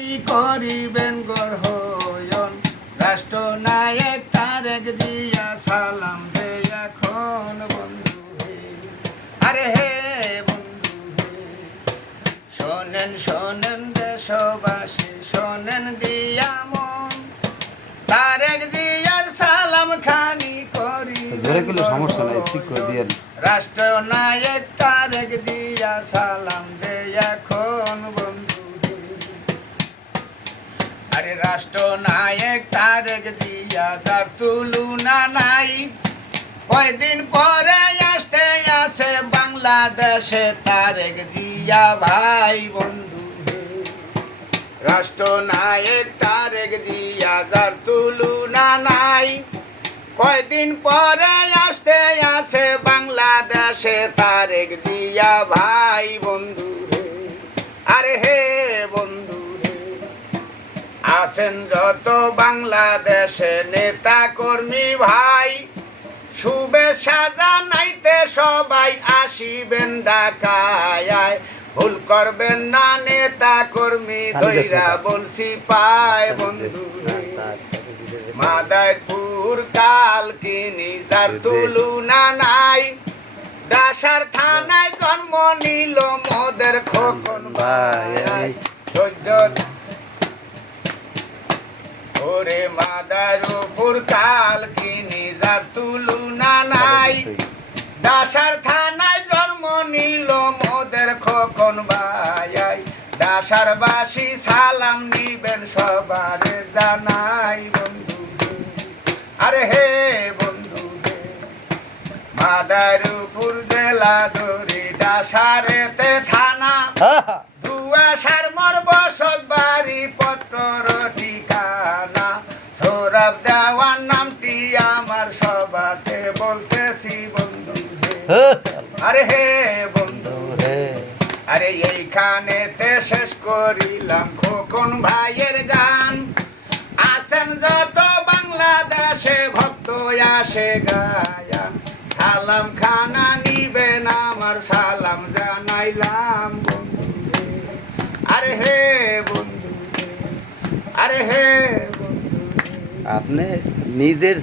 কি করিবেন গ্রহণ রাষ্ট্রনায়ক তারেক জিয়া সালাম দে এখন বন্ধু হে। আরে হে বন্ধু হে, শোনেন শোনেন দেশবাসী, শোনেন দিয়া মন, তারেক জিয়ার সালাম খানি করি জোরে করলে সমস্যা নাই, ঠিক করে দিয়েন। রাষ্ট্রনায়ক তারেক জিয়া সালাম দে এখন বন্ধু হে। আরে রাষ্ট্রনায়ক তারেক জিয়া তার তুলনা নাই, কয়দিন পরে আসতে আসে বাংলাদেশে তারেক জিয়া ভাই বন্ধু হে। রাষ্ট্রনায়ক তারেক জিয়া তার তুলনা নাই, কয়দিন পরে আসতে আসে বাংলাদেশে তারেক জিয়া ভাই বন্ধু হে। আরে হে বন্ধু হে, আছেন যত বাংলাদেশে নেতা কর্মী ভাই, শুভেচ্ছা জানাইতে সবাই আসিবেন ঢাকায়। ভুল করবেন না নেতা কর্মী ধৈরা বলছি পায় বন্ধু হে। মাদারপুর কালকিনি যার তুলনা নাই, ডাসার থানায় জন্ম নিল মোদের খোকন ভাই। ধৈর্য ওরে মাদারপুর কালকিনি যার তুলনা নাই, ডাসার থানায় জন্ম নিল মোদের খোকন ভাই। ডাসার বাসী সালাম নিবেন সবারে জানাই বন্ধু হে। আরে হে বন্ধু হে, মাদারপুর জেলা ধরে ডাসারেতে থানা, দুয়াশার মোর বসত বাড়ি পত্র ঠিকানা, সৌরভ দেওয়ার নামটি আমার সবাতে বলতেছি বন্ধু হে। আরে হে বন্ধু হে, আরে এইখানেতে শেষ করিলাম খোকন ভাইয়ের গান। আসেন যত বাংলাদেশে ভক্ত আসে গায়ান, সালাম খানা নিবেন আমার সালাম জানাইলাম বন্ধু হে। আরে হে বন্ধু হে, আরে হে বন্ধু হে। আপনি নিজের